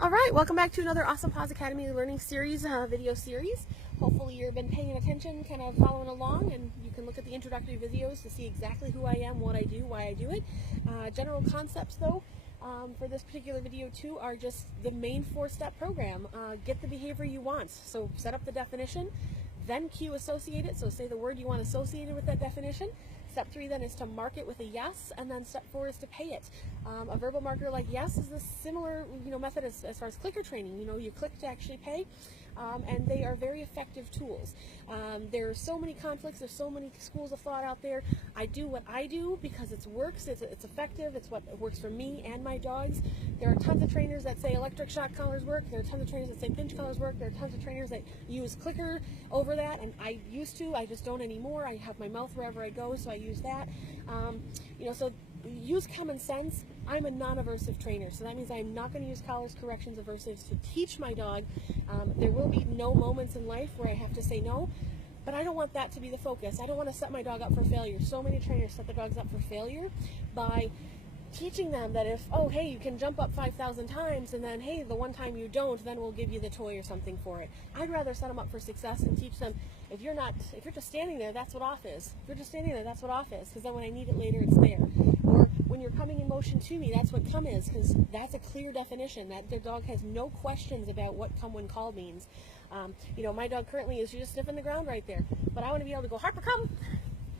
All right, welcome back to another awesome Paws Academy learning series, video series. Hopefully you've been paying attention, kind of following along, and you can look at the introductory videos to see exactly who I am, what I do, why I do it. General concepts though, for this particular video too, are just the main 4-step program. Get the behavior you want. So set up the definition, then cue associate it, so say the word you want associated with that definition. Step 3 then is to mark it with a yes, and then step 4 is to pay it. A verbal marker like yes is a similar method as far as clicker training. You click to actually pay, and they are very effective tools. There are so many conflicts, there's so many schools of thought out there. I do what I do because it works, it's effective, it's what works for me and my dogs. There are tons of trainers that say electric shock collars work, there are tons of trainers that say pinch collars work, there are tons of trainers that use clicker over that, and I used to, I just don't anymore. I have my mouth wherever I go, so I use that. So use common sense. I'm a non-aversive trainer, so that means I'm not going to use collars, corrections, aversives to teach my dog. There will be no moments in life where I have to say no, but I don't want that to be the focus. I don't want to set my dog up for failure. So many trainers set their dogs up for failure by teaching them that if, oh, hey, you can jump up 5,000 times, and then, hey, the one time you don't, then we'll give you the toy or something for it. I'd rather set them up for success and teach them, if you're just standing there, that's what off is. If you're just standing there, that's what off is, because then when I need it later, it's there. Or when you're coming in motion to me, that's what come is, because that's a clear definition, that the dog has no questions about what come when call means. My dog currently is just sniffing the ground right there, but I want to be able to go, Harper, come,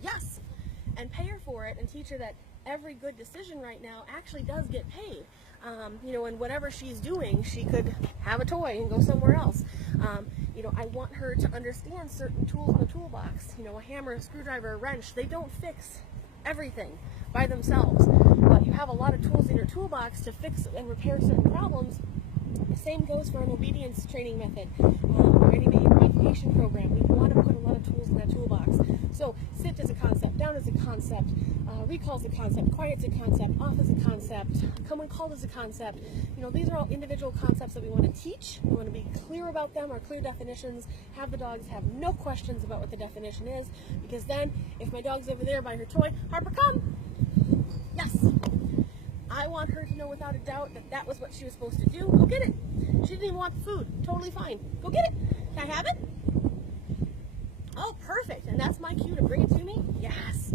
yes, and pay her for it and teach her that every good decision right now actually does get paid. And whatever she's doing, she could have a toy and go somewhere else. I want her to understand certain tools in the toolbox. A hammer, a screwdriver, a wrench, they don't fix everything by themselves. But you have a lot of tools in your toolbox to fix and repair certain problems. The same goes for an obedience training method or any modification program. We want to put a lot of tools in that toolbox. So sit is a concept, down is a concept, recall is a concept, quiet is a concept, off is a concept, come when called is a concept. These are all individual concepts that we want to teach. We want to be clear about them, our clear definitions, have the dogs have no questions about what the definition is, because then if my dog's over there by her toy, Harper, come! Yes! I want her to know without a doubt that that was what she was supposed to do. Go get it. She didn't even want the food. Totally fine. Go get it. Can I have it? Oh, perfect. And that's my cue to bring it to me? Yes.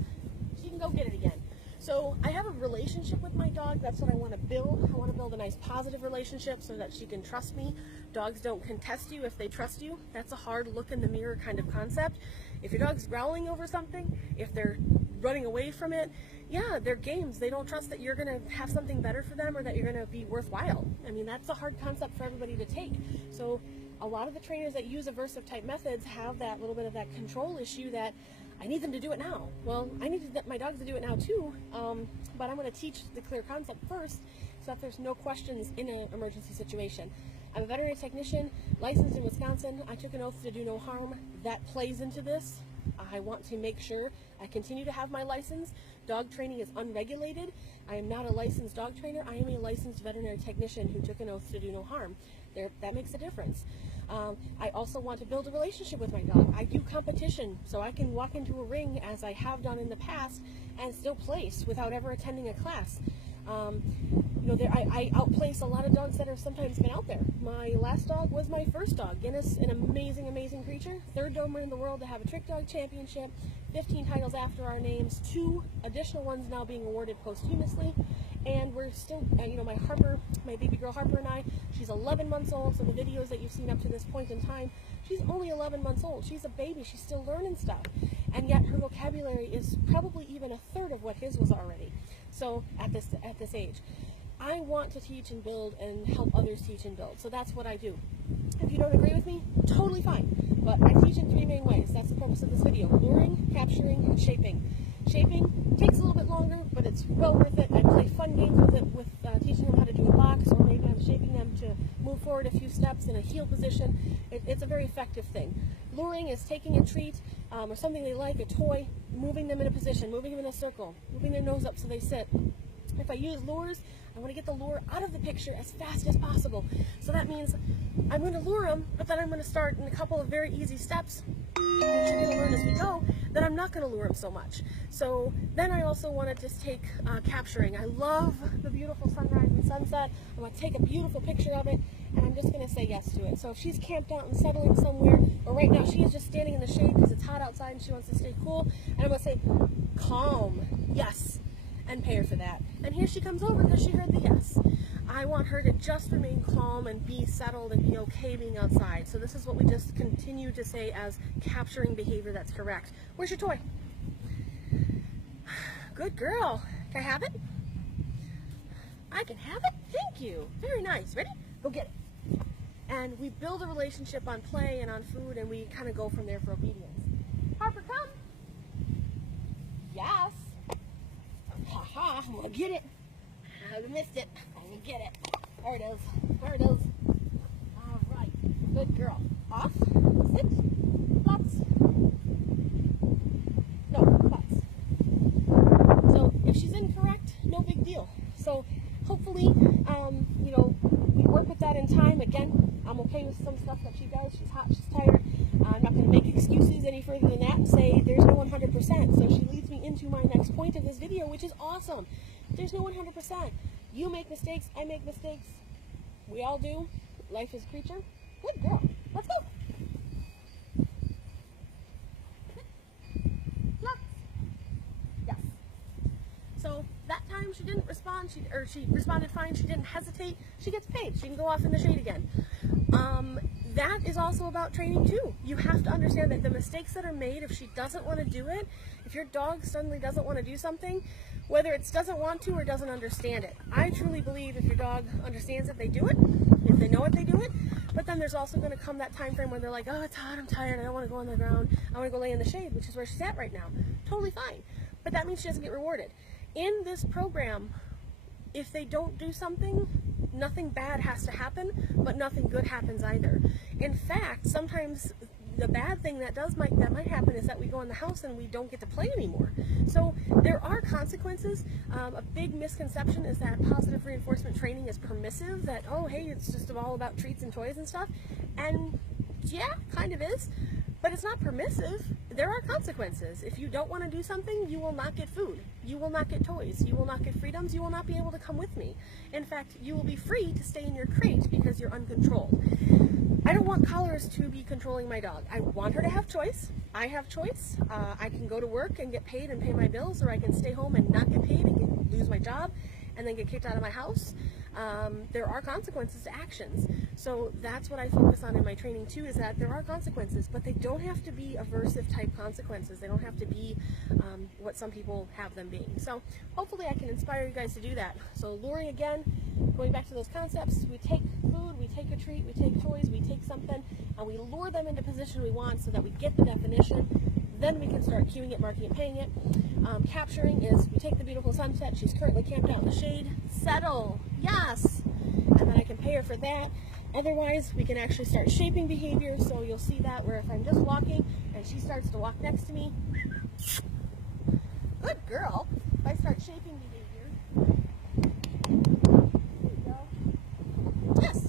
She can go get it again. So I have a relationship with my dog. That's what I want to build. I want to build a nice positive relationship so that she can trust me. Dogs don't contest you if they trust you. That's a hard look in the mirror kind of concept. If your dog's growling over something, if they're running away from it, yeah, they're games. They don't trust that you're going to have something better for them or that you're going to be worthwhile. I mean, that's a hard concept for everybody to take. So a lot of the trainers that use aversive type methods have that little bit of that control issue that I need them to do it now. Well, I need my dogs to do it now too, but I'm going to teach the clear concept first so that there's no questions in an emergency situation. I'm a veterinary technician, licensed in Wisconsin. I took an oath to do no harm. That plays into this. I want to make sure I continue to have my license. Dog training is unregulated. I am not a licensed dog trainer. I am a licensed veterinary technician who took an oath to do no harm. That makes a difference. I also want to build a relationship with my dog. I do competition, so I can walk into a ring, as I have done in the past, and still place without ever attending a class. I outplace a lot of dogs that have sometimes been out there. My last dog was my first dog. Guinness, an amazing, amazing creature. 3rd domer in the world to have a trick dog championship, 15 titles after our names, 2 additional ones now being awarded posthumously. And we're still, my Harper, my baby girl Harper and I, she's 11 months old, so the videos that you've seen up to this point in time, she's only 11 months old. She's a baby, she's still learning stuff. And yet her vocabulary is probably even 1/3 of what his was already. So at this age, I want to teach and build and help others teach and build. So that's what I do. If you don't agree with me, totally fine. But I teach in 3 main ways. That's the purpose of this video: luring, capturing, and shaping. Shaping takes a little bit longer, but it's well worth it. I play fun games with it, with teaching them how to do a box, or maybe I'm shaping them to move forward a few steps in a heel position. It's a very effective thing. Luring is taking a treat or something they like, a toy, moving them in a position, moving them in a circle, moving their nose up so they sit. If I use lures, I want to get the lure out of the picture as fast as possible. So that means I'm going to lure them, but then I'm going to start in a couple of very easy steps. And she's going to learn as we go. Then I'm not going to lure them so much. So then I also want to just take capturing. I love the beautiful sunrise the sunset. I'm going to take a beautiful picture of it, and I'm just going to say yes to it. So if she's camped out and settling somewhere, or right now she is just standing in the shade because it's hot outside and she wants to stay cool, and I'm going to say, calm, yes, and pay her for that. And here she comes over because she heard the yes. I want her to just remain calm and be settled and be okay being outside. So this is what we just continue to say as capturing behavior that's correct. Where's your toy? Good girl. Can I have it? I can have it? Thank you. Very nice. Ready? Go get it. And we build a relationship on play and on food, and we kind of go from there for obedience. Harper, come. Yes. Ha ha, I'm gonna get it. I missed it. I'm gonna get it. There it is. There it is. All right. Good girl. Off. Sit. Lots. No, lots. So if she's incorrect, no big deal. So hopefully, you know, we work with that in time. Again, I'm okay with some stuff that she does. She's hot, she's tired. I'm not going to make excuses any further than that and say there's no 100%. So she leads me into my next point of this video, which is awesome. There's no 100%. You make mistakes, I make mistakes. We all do. Life is a creature. Good girl. Let's go. Lots. Yes. So that time she didn't respond, she responded fine, she didn't hesitate, she gets paid. She can go off in the shade again. That is also about training too. You have to understand that the mistakes that are made, if she doesn't want to do it, if your dog suddenly doesn't want to do something, whether it doesn't want to or doesn't understand it. I truly believe if your dog understands it, they do it. If they know it, they do it. But then there's also going to come that time frame where they're like, oh, it's hot, I'm tired, I don't want to go on the ground, I want to go lay in the shade, which is where she's at right now. Totally fine. But that means she doesn't get rewarded. In this program, if they don't do something, nothing bad has to happen, but nothing good happens either. In fact, sometimes the bad thing that might happen is that we go in the house and we don't get to play anymore. So there are consequences. A big misconception is that positive reinforcement training is permissive, that, oh, hey, it's just all about treats and toys and stuff. And yeah, kind of is, but it's not permissive. There are consequences. If you don't want to do something, you will not get food. You will not get toys. You will not get freedoms. You will not be able to come with me. In fact, you will be free to stay in your crate because you're uncontrolled. I don't want collars to be controlling my dog. I want her to have choice. I have choice. I can go to work and get paid and pay my bills, or I can stay home and not get paid and lose my job and then get kicked out of my house. There are consequences to actions. So that's what I focus on in my training too, is that there are consequences, but they don't have to be aversive type consequences. They don't have to be what some people have them being. So hopefully I can inspire you guys to do that. So luring, again, going back to those concepts, we take food, we take a treat, we take toys, we take something, and we lure them into position we want so that we get the definition. Then we can start cueing it, marking it, paying it. Capturing is we take the beautiful sunset. She's currently camped out in the shade. Settle. Yes. And then I can pay her for that. Otherwise, we can actually start shaping behavior. So you'll see that where if I'm just walking and she starts to walk next to me. Good girl. If I start shaping behavior. There you go. Yes.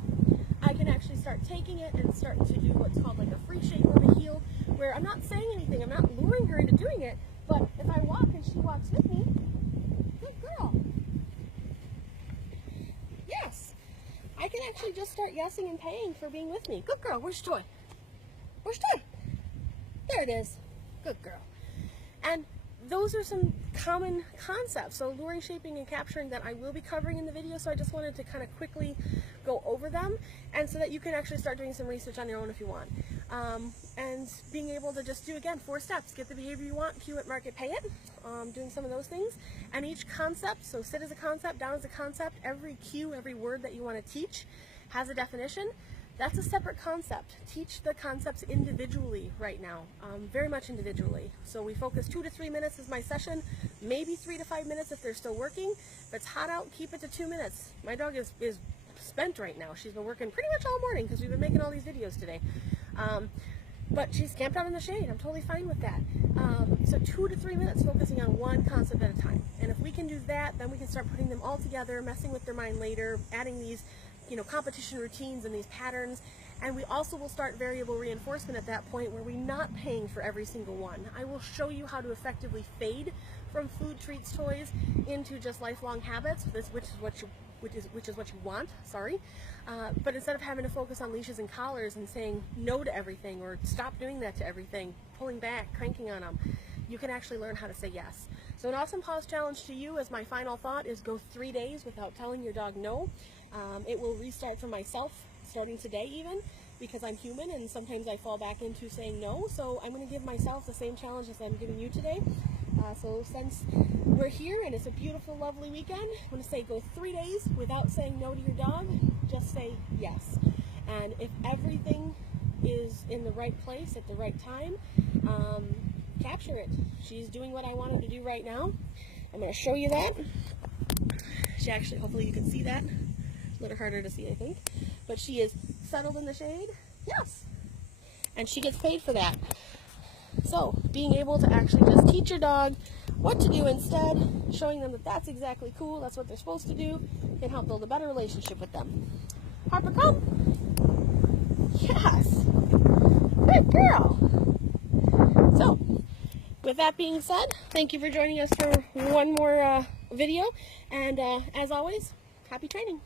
I can actually start taking it and start to do what's called like a free shape on the heel, where I'm not saying anything, I'm not luring her into doing it, but if I walk and she walks with me, good girl. Yes. I can actually just start yesing and paying for being with me. Good girl. Where's your toy? Where's your toy? There it is. Good girl. And those are some common concepts. So luring, shaping, and capturing that I will be covering in the video. So I just wanted to kind of quickly go over them, and so that you can actually start doing some research on your own if you want. And being able to just do, again, 4 steps. Get the behavior you want, cue it, mark it, pay it. Doing some of those things. And each concept, so sit as a concept, down as a concept, every cue, every word that you want to teach has a definition. That's a separate concept. Teach the concepts individually right now, very much individually. So we focus 2 to 3 minutes is my session, maybe 3 to 5 minutes if they're still working. If it's hot out, keep it to 2 minutes. My dog is spent right now. She's been working pretty much all morning because we've been making all these videos today. But she's camped out in the shade. I'm totally fine with that. So 2 to 3 minutes focusing on one concept at a time. And if we can do that, then we can start putting them all together, messing with their mind later, adding these, competition routines and these patterns. And we also will start variable reinforcement at that point where we're not paying for every single one. I will show you how to effectively fade from food, treats, toys into just lifelong habits, which is what you which is what you want, sorry. But instead of having to focus on leashes and collars and saying no to everything, or stop doing that to everything, pulling back, cranking on them, you can actually learn how to say yes. So an Awesome Paws challenge to you, as my final thought, is go 3 days without telling your dog no. It will restart for myself starting today even, because I'm human and sometimes I fall back into saying no. So I'm going to give myself the same challenge as I'm giving you today. So since we're here and it's a beautiful, lovely weekend, I'm going to say go 3 days without saying no to your dog. Just say yes. And if everything is in the right place at the right time, capture it. She's doing what I want her to do right now. I'm going to show you that. She actually, hopefully you can see that. A little harder to see, I think. But she is settled in the shade. Yes. And she gets paid for that. So, being able to actually just teach your dog what to do instead, showing them that that's exactly cool, that's what they're supposed to do, can help build a better relationship with them. Harper, come. Yes. Good girl. So, with that being said, thank you for joining us for one more video. And as always, happy training.